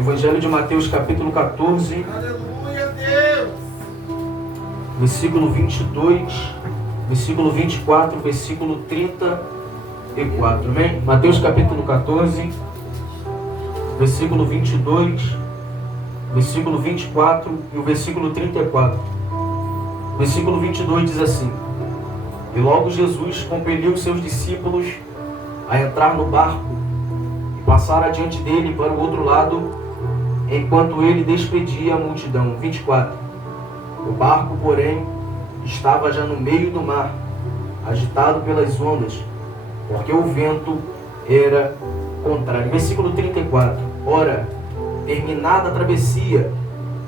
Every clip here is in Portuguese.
Evangelho de Mateus, capítulo 14. Aleluia, Deus. Versículo 22, versículo 24, versículo 34. Amém? Mateus, capítulo 14, versículo 22, versículo 24 e o versículo 34. Versículo 22 diz assim: E logo Jesus compeliu seus discípulos a entrar no barco e passar adiante dele para o outro lado, enquanto ele despedia a multidão. 24. O barco, porém, estava já no meio do mar, agitado pelas ondas, porque o vento era contrário. Versículo 34. Ora, terminada a travessia,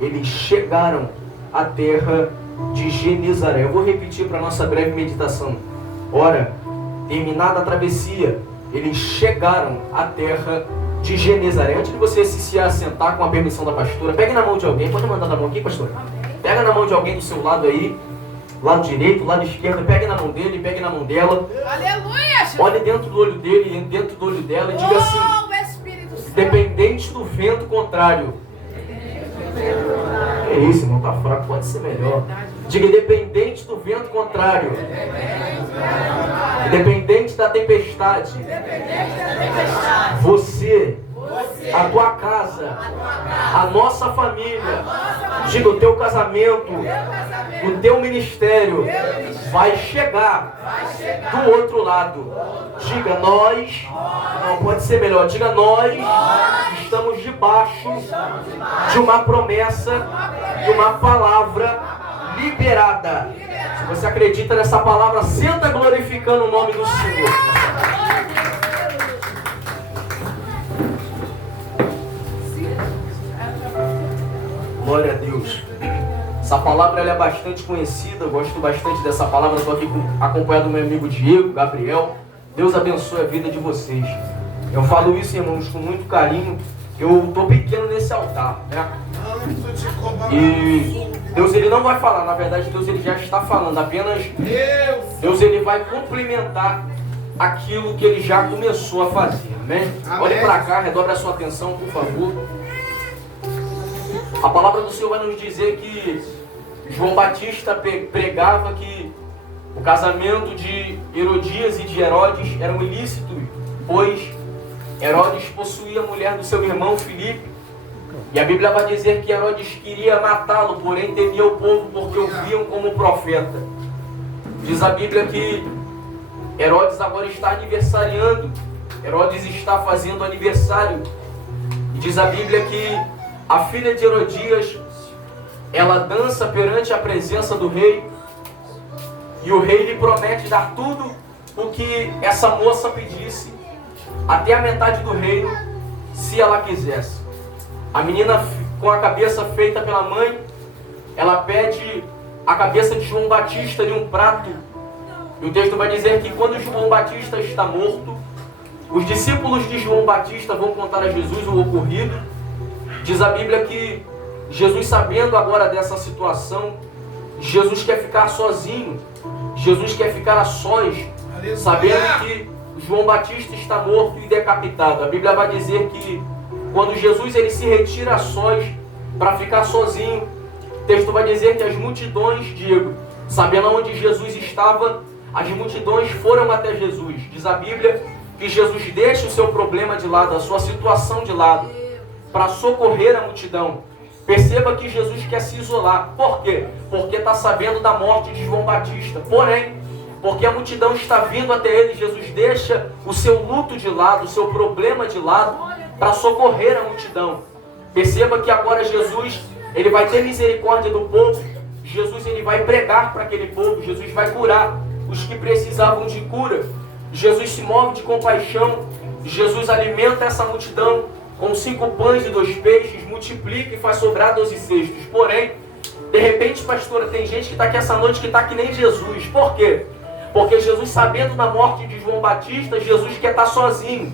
eles chegaram à terra de Genezaré. Eu vou repetir para a nossa breve meditação. Ora, terminada a travessia, eles chegaram à terra de Genezaré. Antes de você se assentar, com a permissão da pastora, pegue na mão de alguém. Pode mandar na mão aqui, pastor? Pega na mão de alguém do seu lado aí, lado direito, lado esquerdo. Pegue na mão dele, pegue na mão dela. Aleluia, Jesus. Olhe dentro do olho dele, dentro do olho dela e diga assim: Espírito Santo. Dependente do vento contrário. É isso, irmão, tá fraco, pode ser melhor. Diga: independente do vento contrário, independente da tempestade, você, a tua casa, a nossa família, diga, o teu casamento, o teu ministério vai chegar do outro lado. Diga: nós, não, pode ser melhor, diga: nós estamos debaixo de uma promessa, de uma palavra liberada. Se você acredita nessa palavra, senta glorificando o nome do Senhor. Glória a Deus. Essa palavra ela é bastante conhecida, eu gosto bastante dessa palavra. Estou aqui acompanhado do meu amigo Diego, Gabriel. Deus abençoe a vida de vocês. Eu falo isso, irmãos, com muito carinho. Eu estou pequeno nesse altar, né? E Deus ele não vai falar, na verdade Deus ele já está falando, apenas Deus ele vai complementar aquilo que ele já começou a fazer, amém? Olhe para cá, redobre a sua atenção, por favor. A palavra do Senhor vai nos dizer que João Batista pregava que o casamento de Herodias e de Herodes era um ilícito, pois Herodes possuía a mulher do seu irmão Filipe. E a Bíblia vai dizer que Herodes queria matá-lo, porém temia o povo porque o viam como profeta. Diz a Bíblia que Herodes agora está aniversariando. Herodes está fazendo aniversário. E diz a Bíblia que a filha de Herodias, ela dança perante a presença do rei. E o rei lhe promete dar tudo o que essa moça pedisse, até a metade do reino, se ela quisesse. A menina, com a cabeça feita pela mãe, ela pede a cabeça de João Batista em um prato. E o texto vai dizer que quando João Batista está morto, os discípulos de João Batista vão contar a Jesus o ocorrido. Diz a Bíblia que Jesus, sabendo agora dessa situação, Jesus quer ficar sozinho. Jesus quer ficar a sós, sabendo que João Batista está morto e decapitado. A Bíblia vai dizer que quando Jesus ele se retira a sós para ficar sozinho, o texto vai dizer que as multidões, Diego, sabendo onde Jesus estava, as multidões foram até Jesus. Diz a Bíblia que Jesus deixa o seu problema de lado, a sua situação de lado, para socorrer a multidão. Perceba que Jesus quer se isolar. Por quê? Porque está sabendo da morte de João Batista. Porém, porque a multidão está vindo até ele, Jesus deixa o seu luto de lado, o seu problema de lado, para socorrer a multidão. Perceba que agora Jesus, ele vai ter misericórdia do povo. Jesus, ele vai pregar para aquele povo. Jesus vai curar os que precisavam de cura. Jesus se move de compaixão. Jesus alimenta essa multidão com 5 pães e 2 peixes, multiplica e faz sobrar 12 cestos. Porém, de repente, pastora, tem gente que está aqui essa noite que está que nem Jesus. Por quê? Porque Jesus, sabendo da morte de João Batista, Jesus quer estar sozinho.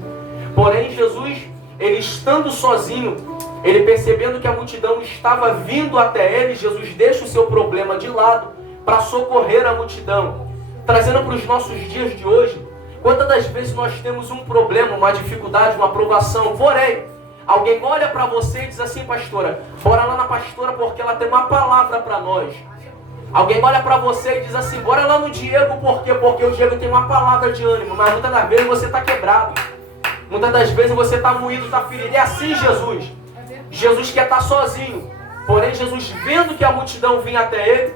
Porém, Jesus, ele estando sozinho, ele percebendo que a multidão estava vindo até ele, Jesus deixa o seu problema de lado para socorrer a multidão. Trazendo para os nossos dias de hoje, quantas das vezes nós temos um problema, uma dificuldade, uma provação, porém, Alguém olha para você e diz assim: pastora, bora lá na pastora porque ela tem uma palavra para nós. Alguém olha para você e diz assim: bora lá no Diego porque o Diego tem uma palavra de ânimo. Mas muitas das vezes você está quebrado. Muitas das vezes você está moído, está ferido. É assim Jesus. Jesus quer estar sozinho. Porém, Jesus, vendo que a multidão vinha até ele,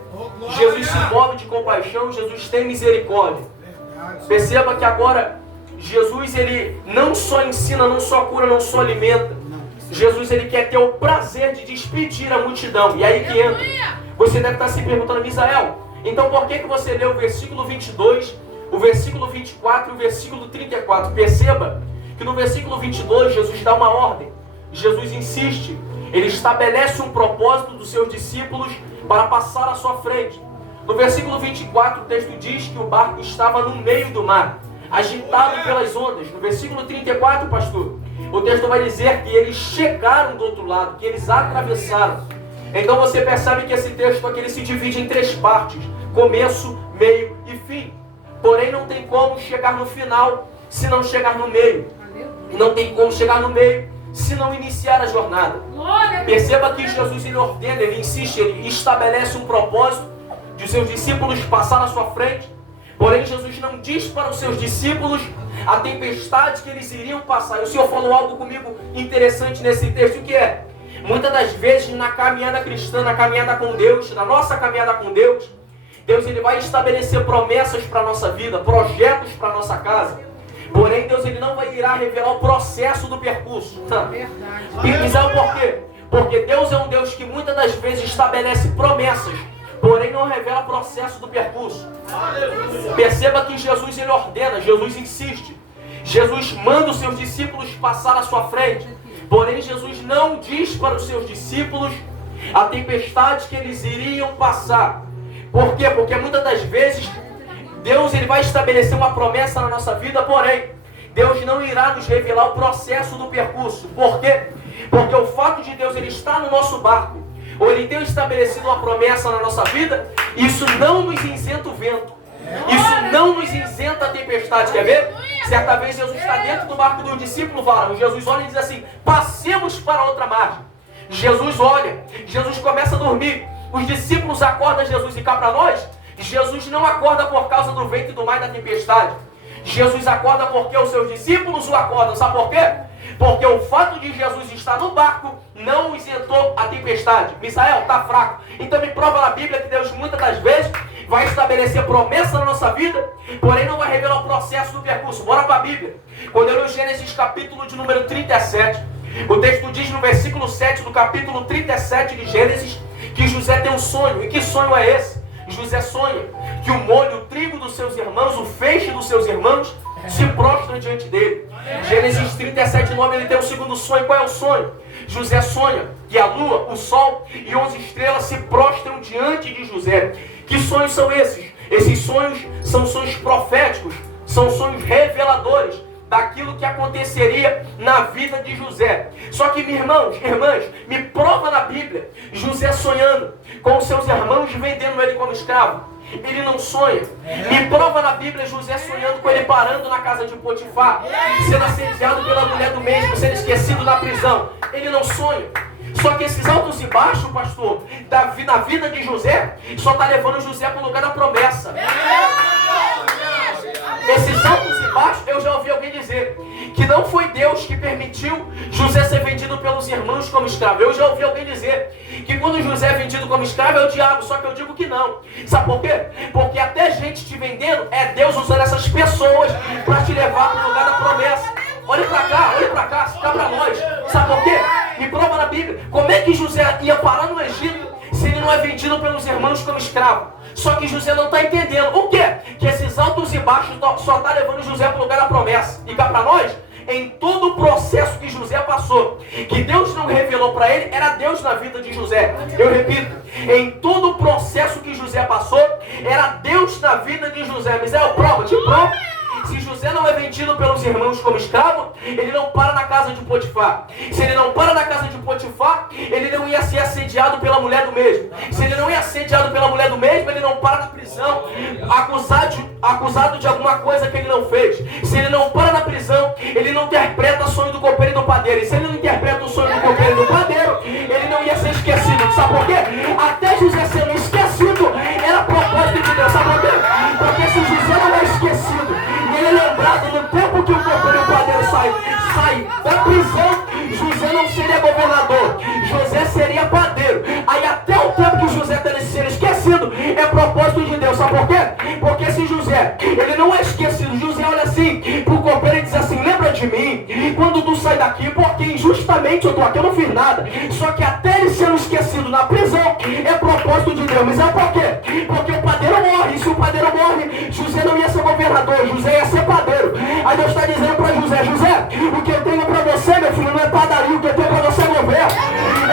Jesus se move de compaixão, Jesus tem misericórdia. Perceba que agora Jesus, ele não só ensina, não só cura, não só alimenta. Jesus, ele quer ter o prazer de despedir a multidão. E aí que entra. Você deve estar se perguntando: Misael, então por que você leu o versículo 22, o versículo 24 e o versículo 34? Perceba que no versículo 22 Jesus dá uma ordem. Jesus insiste. Ele estabelece um propósito dos seus discípulos para passar à sua frente. No versículo 24 o texto diz que o barco estava no meio do mar, agitado pelas ondas. No versículo 34, pastor, o texto vai dizer que eles chegaram do outro lado, que eles atravessaram. Então você percebe que esse texto aqui ele se divide em três partes: começo, meio e fim. Porém não tem como chegar no final se não chegar no meio. E não tem como chegar no meio se não iniciar a jornada. Perceba que Jesus ele ordena, ele insiste, ele estabelece um propósito de seus discípulos passar na sua frente. Porém Jesus não diz para os seus discípulos a tempestade que eles iriam passar. E o Senhor falou algo comigo interessante nesse texto, que é: muitas das vezes na caminhada cristã, na caminhada com Deus, na nossa caminhada com Deus, Deus ele vai estabelecer promessas para a nossa vida, projetos para a nossa casa. Porém, Deus ele não irá revelar o processo do percurso. E sabe por quê? Porque Deus é um Deus que muitas das vezes estabelece promessas, porém não revela o processo do percurso. Perceba que Jesus ele ordena, Jesus insiste. Jesus manda os seus discípulos passar à sua frente. Porém, Jesus não diz para os seus discípulos a tempestade que eles iriam passar. Por quê? Porque muitas das vezes Deus ele vai estabelecer uma promessa na nossa vida, porém Deus não irá nos revelar o processo do percurso. Por quê? Porque o fato de Deus ele estar no nosso barco, ou ele ter estabelecido uma promessa na nossa vida, isso não nos isenta o vento. Isso não nos isenta a tempestade. Quer ver? Certa vez Jesus está dentro do barco do discípulo varão. Jesus olha e diz assim: passemos para outra margem. Jesus olha, Jesus começa a dormir. Os discípulos acordam Jesus, e cá para nós, Jesus não acorda por causa do vento e do mar e da tempestade. Jesus acorda porque os seus discípulos o acordam. Sabe por quê? Porque o fato de Jesus estar no barco não isentou a tempestade. Misael, está fraco. Então me prova na Bíblia que Deus muitas das vezes vai estabelecer promessa na nossa vida, porém não vai revelar o processo do percurso. Bora para a Bíblia. Quando eu leio Gênesis capítulo de número 37, o texto diz no versículo 7 do capítulo 37 de Gênesis que José tem um sonho. E que sonho é esse? José sonha que o molho, o trigo dos seus irmãos, o feixe dos seus irmãos, se prostra diante dele. Gênesis 37, 9, ele tem um segundo sonho. Qual é o sonho? José sonha que a lua, o sol e 11 estrelas se prostram diante de José. Que sonhos são esses? Esses sonhos são sonhos proféticos, são sonhos reveladores daquilo que aconteceria na vida de José. Só que, meus irmãos, irmãs, me prova na Bíblia José sonhando com os seus irmãos vendendo ele como escravo. Ele não sonha. Me prova na Bíblia José sonhando com ele parando na casa de Potifar, sendo assediado pela mulher do mesmo, sendo esquecido na prisão. Ele não sonha. Só que esses altos e baixos, pastor, na vida de José, só está levando José para o lugar da promessa. Esses altos e baixos, eu já ouvi alguém dizer que não foi Deus que permitiu José ser vendido pelos irmãos como escravo. Eu já ouvi alguém dizer que quando José é vendido como escravo é o diabo, só que eu digo que não. Sabe por quê? Porque até gente te vendendo, é Deus usando essas pessoas para te levar para o lugar da promessa. Olha para cá, cá para nós. Sabe por quê? Me prova na Bíblia. Como é que José ia parar no Egito se ele não é vendido pelos irmãos como escravo? Só que José não está entendendo. O quê? Que esses altos e baixos só está levando José para o lugar da promessa. E cá para nós, em todo o processo que José passou, que Deus não revelou para ele, era Deus na vida de José. Eu repito, em todo o processo que José passou, era Deus na vida de José. Mas prova, te prova. Se José não é vendido pelos irmãos como escravo, ele não para na casa de Potifar. Se ele não para na casa de Potifar, ele não ia ser assediado pela mulher do mesmo. Se ele não ia ser assediado pela mulher do mesmo, ele não para na prisão, acusado de alguma coisa que ele não fez. Se ele não para na prisão, ele não interpreta o sonho do copeiro e do padeiro. E se ele não interpreta o esse José, ele não é esquecido. José olha assim pro copeiro e diz assim: lembra de mim quando tu sai daqui, porque injustamente eu tô aqui, eu não fiz nada. Só que até ele sendo esquecido na prisão é propósito de Deus. Mas sabe por quê? Porque o padeiro morre. E se o padeiro morre, José não ia ser governador, José ia ser padeiro. Aí Deus está dizendo para José: José, o que eu tenho para você, meu filho, não é padaria, o que eu tenho para você é governo.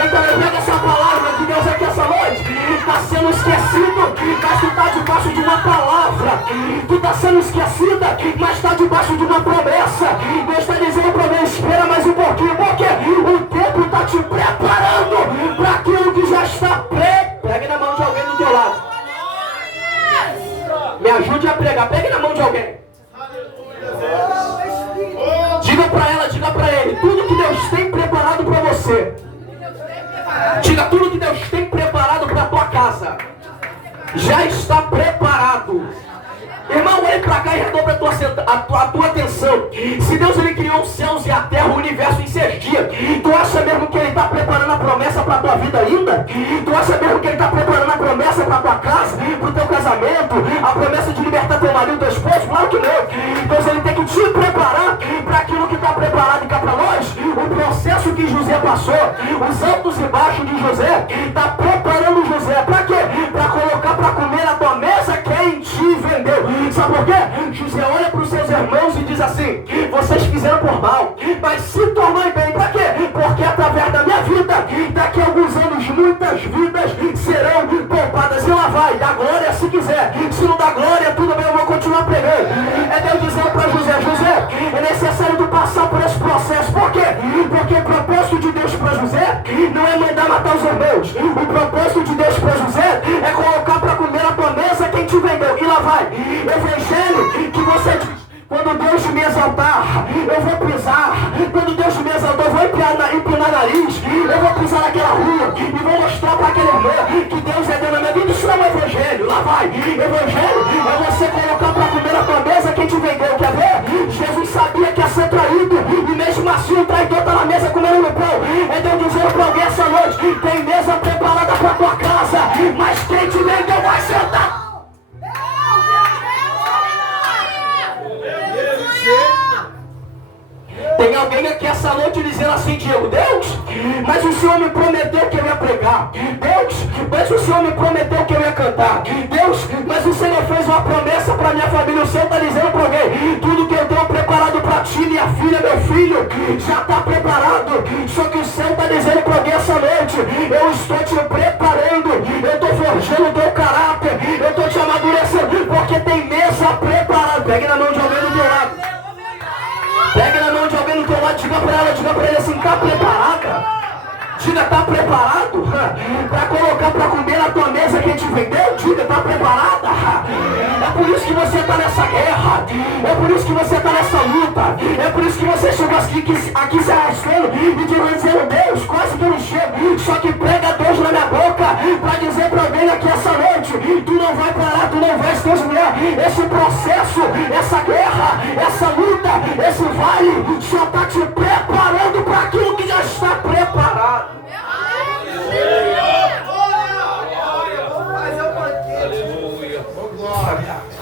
Então eu pego essa palavra de Deus aqui essa noite. Está sendo esquecido, mas tu está debaixo de uma palavra. Tu está sendo esquecida, mas está debaixo de uma promessa. Deus está dizendo para mim: espera mais um pouquinho, porque o tempo está te preparando para aquilo que já está preto. Pegue na mão de alguém do teu lado. Me ajude a pregar. Pegue na mão de alguém. Diga para ela, diga para ele: tudo que Deus tem preparado para você. Diga: tudo que Deus tem preparado para a tua casa já está preparado. Irmão, olhe para cá e redobra a tua atenção. Se Deus ele criou os céus e a terra, o universo em 6 dias, tu acha mesmo que ele está preparando a promessa para a tua vida ainda? Tu acha mesmo que ele está preparando a promessa para a tua casa, para o teu casamento, a promessa de libertar teu marido, teu esposo? Claro que não. Deus ele tem que te preparar para aquilo que está preparado cá para nós. O processo que José passou, os altos e baixos de José, está preparando José para quê? Para colocar para comer na tua mesa quem te vendeu. Sabe por quê? José olha para os seus irmãos e diz assim: vocês fizeram por mal, mas se tornou em bem. Para quê? Porque através da minha vida, daqui a alguns anos, muitas vidas serão poupadas. E lá vai, dá glória se quiser. Se não dá glória, tudo bem, eu vou continuar pregando. É Deus dizendo para José: José, é necessário tu passar por esse processo. Por quê? Porque o propósito de Deus para José não é mandar matar os irmãos. O propósito de Deus para José é colocar para comer na tua mesa quem te vendeu. E lá vai, evangelho que você diz: quando Deus me exaltar, eu vou pisar. Quando Deus me exaltar, eu vou empinar nariz. Eu vou pisar naquela rua e vou mostrar para aquele irmão que Deus é Deus na minha vida. Isso não é um evangelho. Lá vai, evangelho é você colocar para comer na tua mesa quem te vendeu. Quer ver? Jesus sabia que ia ser traído e mesmo assim o traidor está na mesa comendo no pão. É Deus dizendo para alguém essa noite: tem mesa preparada para tua casa, mas quem te vendeu vai sentar. Tem alguém aqui essa noite dizendo assim: Diego, Deus, mas o Senhor me prometeu que eu ia pregar. Deus, mas o Senhor me prometeu que eu ia cantar. Deus, mas o Senhor fez uma promessa para minha família. O Senhor está dizendo para alguém: tudo que eu tenho preparado para ti, minha filha, meu filho, já está preparado. Só que o Senhor está dizendo para alguém essa noite: eu estou te preparando, eu estou forjando o teu caráter, eu estou te amadurecendo, porque tem mesa preparada. Pegue na mão de alguém do teu lado. Pegue na mão de alguém do teu lado, diga para ela, diga para ele assim: tá preparada? Diga: tá preparado para colocar para comer na tua mesa quem te vendeu? Diga: tá preparada? É por isso que você está nessa guerra, é por isso que você está nessa luta, é por isso que você chegou aqui se arrastando e dizendo: Deus, quase que eu não chego. Só que prega Deus na minha boca para dizer para alguém aqui essa noite: tu não vai parar, tu não vais ter mulher. Esse processo, essa guerra, essa luta, esse vale só está te preparando para aquilo que já está preparado.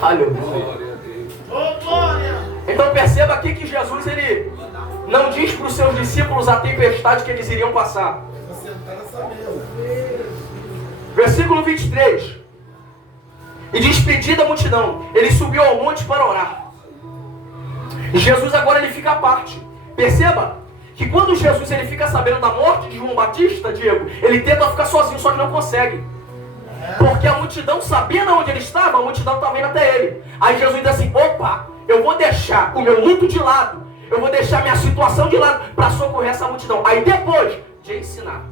Aleluia. Então perceba aqui que Jesus ele não diz para os seus discípulos a tempestade que eles iriam passar. Versículo 23. E despedida a multidão, ele subiu ao monte para orar. E Jesus agora ele fica à parte. Perceba que quando Jesus ele fica sabendo da morte de João Batista, Diego, ele tenta ficar sozinho, só que não consegue. Porque a multidão, sabendo onde ele estava, a multidão estava indo até ele. Aí Jesus diz assim: opa, eu vou deixar o meu luto de lado, eu vou deixar minha situação de lado para socorrer essa multidão. Aí depois de ensinar,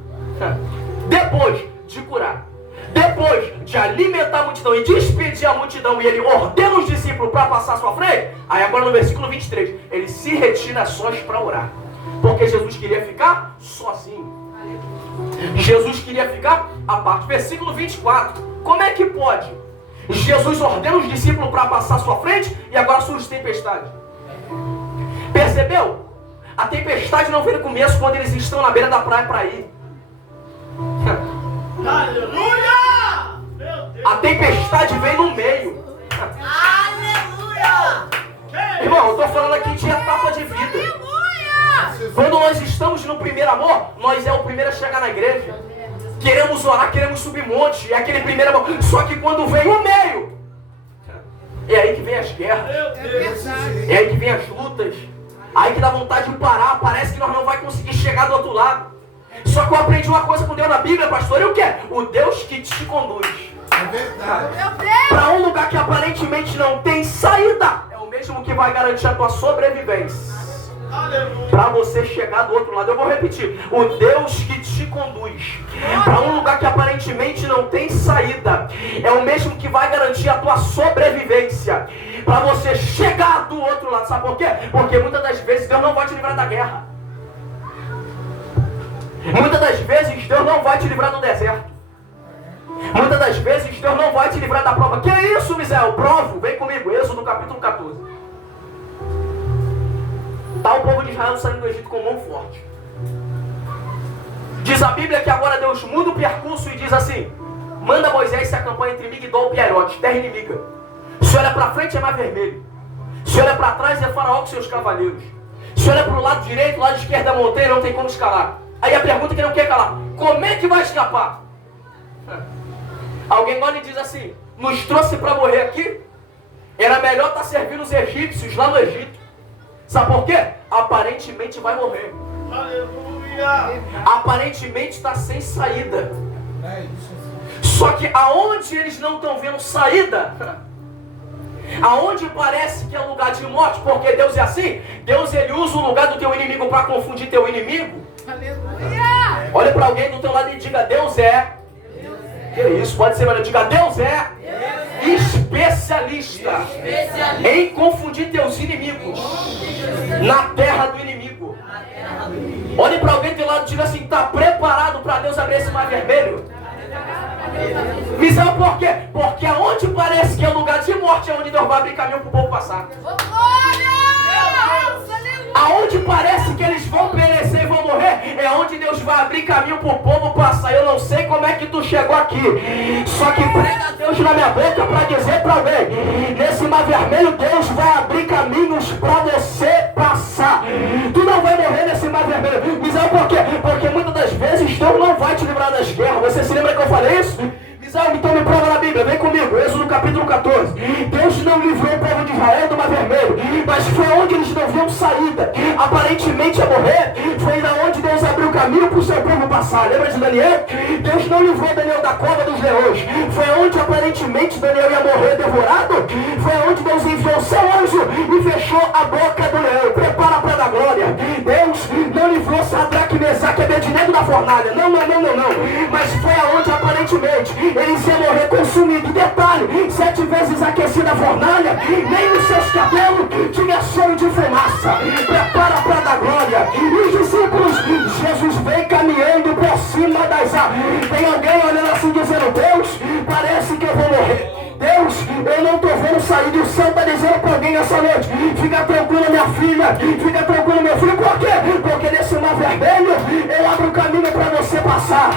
depois de curar, depois de alimentar a multidão e despedir a multidão, e ele ordena os discípulos para passar à sua frente, aí agora no versículo 23, ele se retira sós para orar. Porque Jesus queria ficar sozinho. Jesus queria ficar à parte. Versículo 24. Como é que pode? Jesus ordena os discípulos para passar à sua frente e agora surge tempestade. Percebeu? A tempestade não vem no começo, quando eles estão na beira da praia para ir. Aleluia! A tempestade vem no meio. Irmão, eu estou falando aqui de etapa de vida. Aleluia! Quando nós estamos no primeiro amor, nós é o primeiro a chegar na igreja. Queremos orar, queremos subir monte, é aquele primeiro amor. Só que quando vem o meio, é aí que vem as guerras, é aí que vem as lutas, aí que dá vontade de parar, parece que nós não vamos conseguir chegar do outro lado. Só que eu aprendi uma coisa com Deus na Bíblia, pastor, e o que é? O Deus que te conduz para um lugar que aparentemente não tem saída, é o mesmo que vai garantir a tua sobrevivência. Para você chegar do outro lado. Eu vou repetir: o Deus que te conduz para um lugar que aparentemente não tem saída é o mesmo que vai garantir a tua sobrevivência para você chegar do outro lado. Sabe por quê? Porque muitas das vezes Deus não vai te livrar da guerra. Muitas das vezes Deus não vai te livrar do deserto. Muitas das vezes Deus não vai te livrar da prova. Que é isso, Misael? Provo, vem comigo. Êxodo capítulo 14. Está o povo de Israel saindo do Egito com mão forte. Diz a Bíblia que agora Deus muda o percurso e diz assim: manda Moisés se acampar entre Migdol e Pierote, terra inimiga. Se olha para frente é mar vermelho. Se olha para trás é Faraó com seus cavaleiros. Se olha para o lado direito, lado esquerdo da montanha, não tem como escalar. Aí a pergunta que não quer calar: como é que vai escapar? Alguém olha e diz assim: nos trouxe para morrer aqui? Era melhor estar servindo os egípcios lá no Egito. Sabe por quê? Aparentemente vai morrer. Aleluia! Aparentemente está sem saída. Só que aonde eles não estão vendo saída, aonde parece que é lugar de morte, porque Deus é assim, Deus ele usa o lugar do teu inimigo para confundir teu inimigo. Aleluia! Olha para alguém do teu lado e diga: Deus é. Que isso? Pode ser, mas diga: Deus é especialista em confundir teus inimigos na terra do inimigo. Olhe para alguém do teu lado e diga assim: está preparado para Deus abrir esse mar vermelho? Visão por quê? Porque aonde parece que é um lugar de morte é onde Deus vai abrir caminho para o povo passar. Aonde parece que eles vão perecer e vão morrer, é onde Deus vai abrir caminho para o povo passar. Eu não sei como é que tu chegou aqui, só que prega Deus na minha boca para dizer para alguém: nesse mar vermelho Deus vai abrir caminhos para você passar. Tu não vai morrer nesse mar vermelho. Me sabe por quê? Porque muitas das vezes Deus não vai te livrar das guerras. Você se lembra que eu falei isso? Então me prova na Bíblia, vem comigo, Êxodo capítulo 14. Deus não livrou o povo de Israel do Mar Vermelho, mas foi onde eles não viam saída. Aparentemente a morrer, foi da onde Deus abriu o caminho para o seu povo passar. Lembra de Daniel? Deus não livrou Daniel da cova dos leões, foi onde aparentemente Daniel ia morrer devorado. Foi onde Deus enviou o seu anjo e fechou a boca do leão. Prepara para dar glória. Deus não livrou Sadraque, Mesaque e Abednego da fornalha, não. Mas foi aonde aparentemente eles iam morrer consumidos. Detalhe: 7 vezes aquecida a fornalha, nem os seus cabelos tinha cheiro de fumaça. Prepara para dar glória. E os discípulos, Jesus vem caminhando por cima das árvores. Tem alguém olhando assim dizendo: Deus, parece que eu vou morrer. Deus, eu não estou vendo saída. E o céu está dizendo para alguém essa noite: fica tranquila, minha filha, fica tranquilo, meu filho. Por quê? Porque nesse mar vermelho eu abro o caminho para você passar.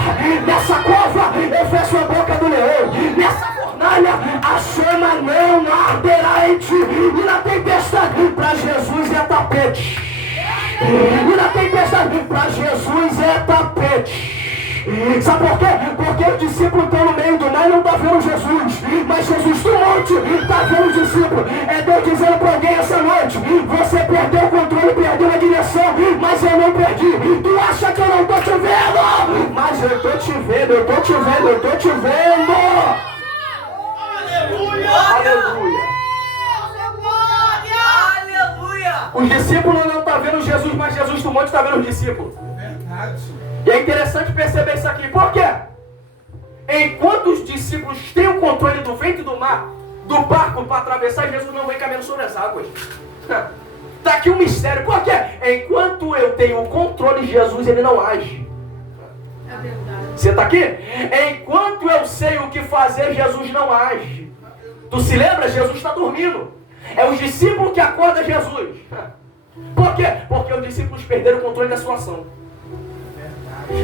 Nessa cova eu fecho a boca do leão. Nessa fornalha a chama não arderá em ti. E na tempestade para Jesus é tapete. E na tempestade para Jesus é tapete. Sabe por quê? Porque os discípulos estão no meio do mar e não estão vendo Jesus, mas Jesus do monte está vendo os discípulos. É Deus dizendo para alguém essa noite: você perdeu o controle, perdeu a direção, mas eu não perdi. Tu acha que eu não estou te vendo? Mas eu estou te vendo, eu estou te vendo, eu estou te vendo. Aleluia! Aleluia! Aleluia! Os discípulos não estão vendo Jesus, mas Jesus do monte está vendo os discípulos. Verdade. E é interessante perceber isso aqui. Por quê? Enquanto os discípulos têm o controle do vento e do mar, do barco para atravessar, Jesus não vem caminhando sobre as águas. Está aqui um mistério. Por quê? Enquanto eu tenho o controle, Jesus ele não age. É verdade. Você está aqui? Enquanto eu sei o que fazer, Jesus não age. Tu se lembra? Jesus está dormindo. É os discípulos que acordam Jesus. Por quê? Porque os discípulos perderam o controle da situação.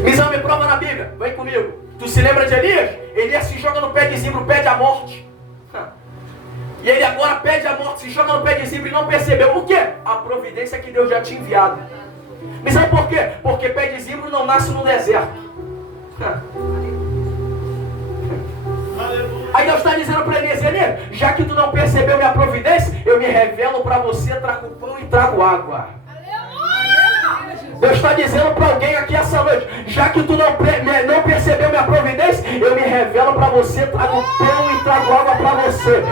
Misão, me prova na Bíblia, vem comigo. Tu se lembra de Elias? Elias se joga no pé de zimbro, pede a morte. E ele agora pede a morte, se joga no pé de zimbro e não percebeu. Por quê? A providência que Deus já tinha enviado. Mas sabe por quê? Porque pé de zimbro não nasce no deserto. Aí Deus está dizendo para Eliezer, já que tu não percebeu minha providência, eu me revelo para você, trago pão e trago água. Deus está dizendo para alguém aqui essa noite, já que tu não percebeu minha providência, eu me revelo para você, trago pão e trago água para você.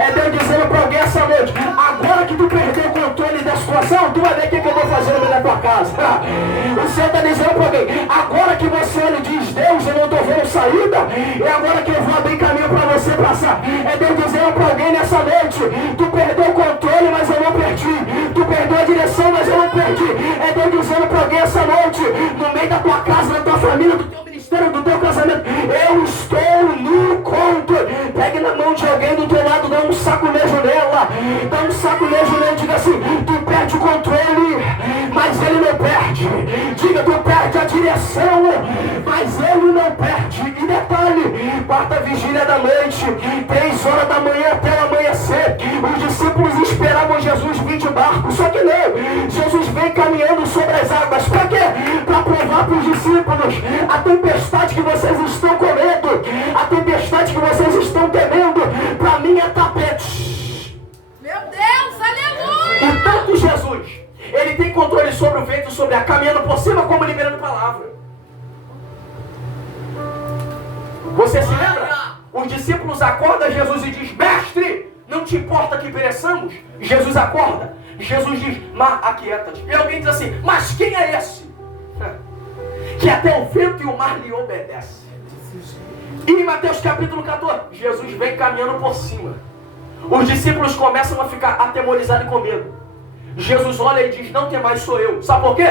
É Deus dizendo para alguém essa noite, agora que tu perdeu o controle da situação, tu vai ver o que eu vou fazer no meio da tua casa. O Senhor está dizendo para alguém, agora que você olha e diz, Deus, eu não estou vendo saída, é agora que eu vou abrir caminho para você passar. É Deus dizendo para alguém nessa noite, tu perdeu o controle, mas eu não perdi. Tu perdeu a direção, mas eu não perdi. É Deus dizendo para alguém essa noite, no meio da tua casa, da tua família, do teu ministério, do teu casamento, eu estou no controle. Pegue na mão de alguém do teu lado, dá um saculejo nela, dá um saculejo nela e diga assim, tu perde o controle, mas ele não perde. Diga, tu perde a direção, mas ele não perde. E detalhe, quarta vigília da noite, 3 horas da manhã até o amanhecer, os discípulos esperavam Jesus vir de barco, só que não, Jesus vem caminhando sobre as águas. Para quê? Para provar para os discípulos, a tempestade que vocês estão com medo, a tempestade que vocês estão temendo, para mim é tapete. Meu Deus, aleluia! E tanto Jesus, ele tem controle sobre o vento, sobre a caminhando por cima, como liberando palavra. Você se lembra? Os discípulos acordam Jesus e diz, mestre, não te importa que pereçamos? Jesus acorda. Jesus diz, mar, aquieta-te. E alguém diz assim, mas quem é esse? Que até o vento e o mar lhe obedecem. E em Mateus capítulo 14, Jesus vem caminhando por cima. Os discípulos começam a ficar atemorizados e com medo. Jesus olha e diz, não temais, sou eu. Sabe por quê?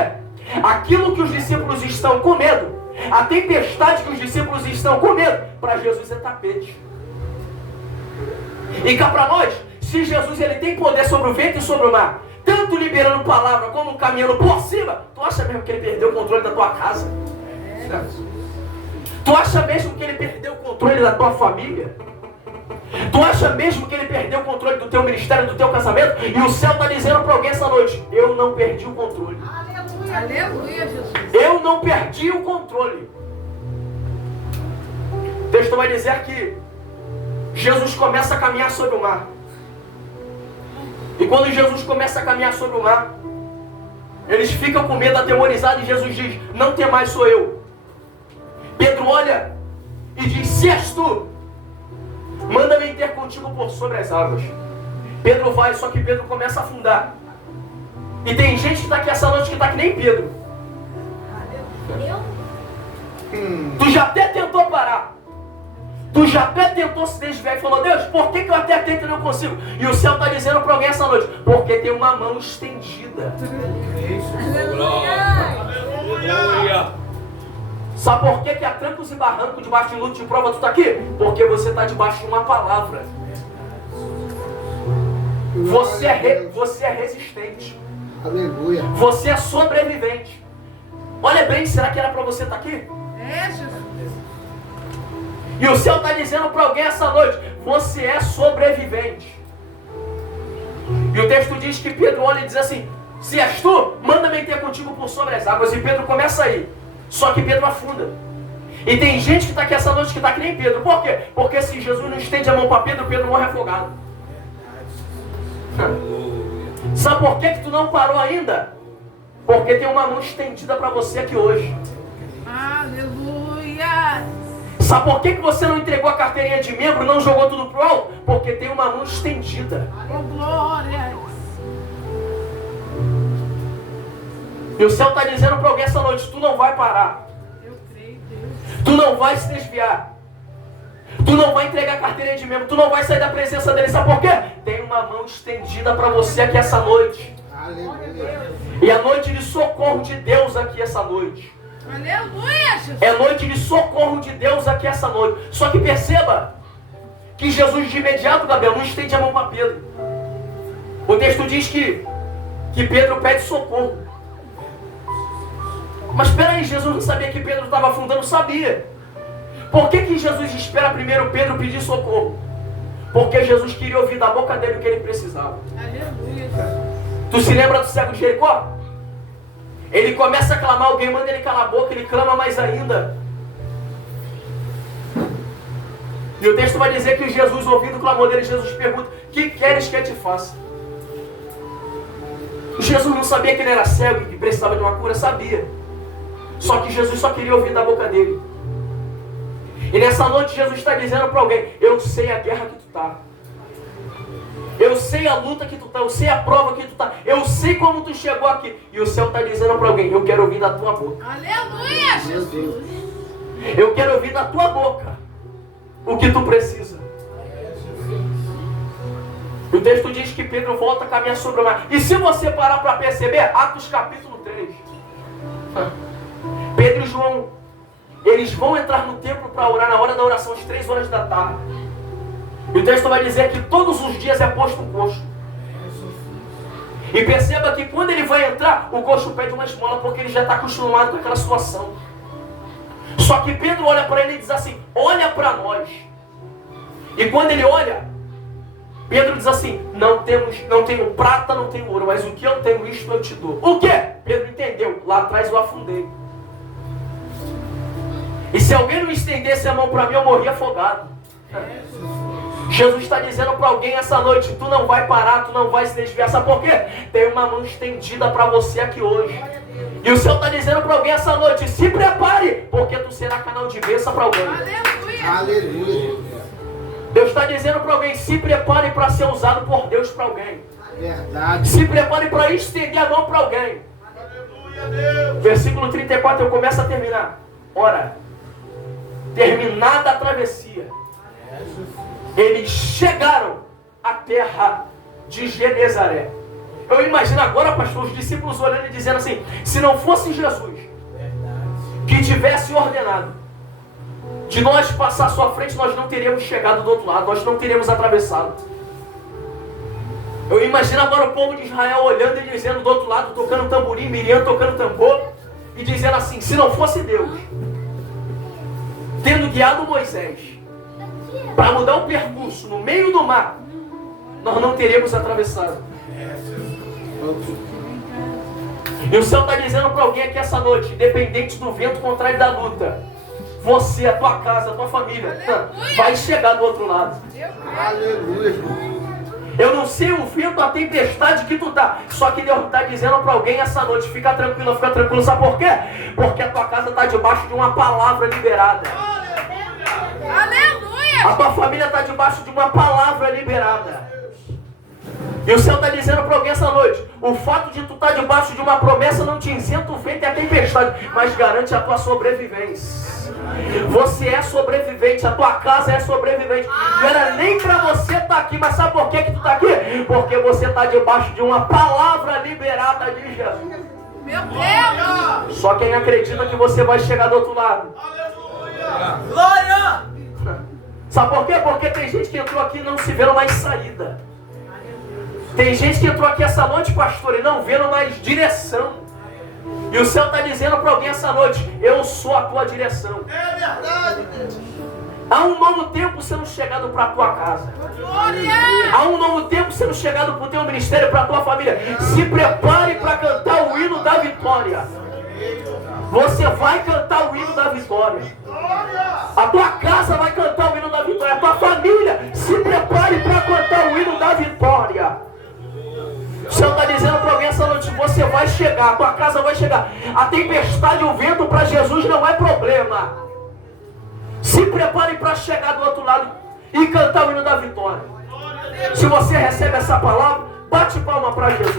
Aquilo que os discípulos estão com medo, a tempestade que os discípulos estão com medo, para Jesus é tapete. E cá para nós, se Jesus ele tem poder sobre o vento e sobre o mar, tanto liberando palavra como caminhando por cima, tu acha mesmo que ele perdeu o controle da tua casa? Tu acha mesmo que ele perdeu o controle da tua família? Tu acha mesmo que ele perdeu o controle do teu ministério, do teu casamento? E o céu está dizendo para alguém essa noite, eu não perdi o controle. Aleluia, aleluia, Jesus. Eu não perdi o controle. O texto vai dizer que Jesus começa a caminhar sobre o mar. E quando Jesus começa a caminhar sobre o mar, eles ficam com medo, atemorizados, e Jesus diz, não temais, sou eu. Pedro olha e diz, se és tu, manda-me ter contigo por sobre as águas. Pedro vai, só que Pedro começa a afundar. E tem gente que está aqui essa noite que está que nem Pedro. Tu já até tentou parar. Tu já até tentou se desviar e falou, Deus, por que eu até tento e não consigo? E o céu está dizendo para alguém essa noite, porque tem uma mão estendida. Aleluia. Sabe por que há trancos e barrancos debaixo de luta e prova tu está aqui? Porque você está debaixo de uma palavra. Você é resistente. Aleluia. Você é sobrevivente. Olha bem, será que era para você estar aqui? É, Jesus. E o céu está dizendo para alguém essa noite, você é sobrevivente. E o texto diz que Pedro olha e diz assim, se és tu, manda-me ter contigo por sobre as águas. E Pedro começa a ir. Só que Pedro afunda. E tem gente que está aqui essa noite que está que nem Pedro. Por quê? Porque se Jesus não estende a mão para Pedro, Pedro morre afogado. Sabe por que tu não parou ainda? Porque tem uma mão estendida para você aqui hoje. Aleluia. Sabe por que você não entregou a carteirinha de membro, não jogou tudo pro alto? Porque tem uma mão estendida. Oh, glória. E o céu está dizendo para alguém essa noite, tu não vai parar. Eu creio, Deus. Tu não vai se desviar. Tu não vai entregar a carteirinha de membro. Tu não vai sair da presença dele. Sabe por quê? Tem uma mão estendida para você aqui essa noite. Aleluia. E a noite de socorro de Deus aqui essa noite. Aleluia, Jesus. É noite de socorro de Deus aqui essa noite. Só que perceba que Jesus de imediato, Gabriel, não estende a mão para Pedro. O texto diz que Pedro pede socorro. Mas espera aí, Jesus não sabia que Pedro estava afundando? Sabia. Por que Jesus espera primeiro Pedro pedir socorro? Porque Jesus queria ouvir da boca dele o que ele precisava. Aleluia, Jesus. Tu se lembra do cego de Jericó? Ele começa a clamar, alguém manda ele calar a boca, ele clama mais ainda. E o texto vai dizer que Jesus, ouvindo o clamor dele, Jesus pergunta: que queres que eu te faça? Jesus não sabia que ele era cego e que precisava de uma cura, sabia. Só que Jesus só queria ouvir da boca dele. E nessa noite Jesus está dizendo para alguém: eu sei a guerra que tu está. Eu sei a luta que tu está, eu sei a prova que tu está, eu sei como tu chegou aqui. E o céu está dizendo para alguém: eu quero ouvir da tua boca. Aleluia, Jesus. Eu quero ouvir da tua boca o que tu precisa. O texto diz que Pedro volta a caminhar sobre o mar. E se você parar para perceber, Atos capítulo 3, Pedro e João, eles vão entrar no templo para orar na hora da oração, às 3 horas da tarde. E o texto vai dizer que todos os dias é posto um coxo. E perceba que quando ele vai entrar, o coxo pede uma esmola, porque ele já está acostumado com aquela situação. Só que Pedro olha para ele e diz assim: olha para nós. E quando ele olha, Pedro diz assim: não tenho prata, não tenho ouro, mas o que eu tenho, isto eu te dou. O que? Pedro entendeu: lá atrás eu afundei. E se alguém não estendesse a mão para mim, eu morria afogado. Jesus está dizendo para alguém essa noite: tu não vai parar, tu não vai se desviar. Sabe por quê? Tem uma mão estendida para você aqui hoje. E o Senhor está dizendo para alguém essa noite: se prepare, porque tu será canal de bênção para alguém. Aleluia. Aleluia. Deus está dizendo para alguém: se prepare para ser usado por Deus para alguém. Verdade. Se prepare para estender a mão para alguém. Versículo 34, eu começo a terminar. Ora, terminada a travessia, eles chegaram à terra de Genezaré. Eu imagino agora, pastor, os discípulos olhando e dizendo assim: se não fosse Jesus que tivesse ordenado de nós passar à sua frente, nós não teríamos chegado do outro lado, nós não teríamos atravessado. Eu imagino agora o povo de Israel olhando e dizendo do outro lado, tocando tamborim, Miriam tocando tambor, e dizendo assim: se não fosse Deus tendo guiado Moisés para mudar o percurso no meio do mar, nós não teríamos atravessado. E o céu está dizendo para alguém aqui essa noite: independente do vento contrário da luta, você, a tua casa, a tua família vai chegar do outro lado. Aleluia. Eu não sei o vento, a tempestade que tu tá. Só que Deus está dizendo para alguém essa noite: fica tranquilo, sabe por quê? Porque a tua casa está debaixo de uma palavra liberada. Aleluia. A tua família está debaixo de uma palavra liberada. E o céu está dizendo para alguém essa noite: o fato de tu estar debaixo de uma promessa não te isenta o vento e a tempestade, mas garante a tua sobrevivência. Você é sobrevivente, a tua casa é sobrevivente. Não era nem para você estar aqui, mas sabe por que tu está aqui? Porque você está debaixo de uma palavra liberada de Jesus. Meu Deus. Só quem acredita que você vai chegar do outro lado. Glória! Sabe por quê? Porque tem gente que entrou aqui e não se vendo mais saída. Tem gente que entrou aqui essa noite, pastor, e não vendo mais direção. E o céu está dizendo para alguém essa noite: eu sou a tua direção. É verdade, Deus. Há um novo tempo sendo chegado para a tua casa. Glória. Há um novo tempo sendo chegado para o teu ministério, para a tua família. Se prepare para cantar o hino da vitória. Você vai cantar o hino da vitória. A tua casa vai cantar o hino da vitória. A tua família, se prepare para cantar o hino da vitória. O Senhor está dizendo para alguém essa noite: você vai chegar, a tua casa vai chegar. A tempestade, o vento para Jesus não é problema. Se prepare para chegar do outro lado e cantar o hino da vitória. Se você recebe essa palavra, bate palma para Jesus.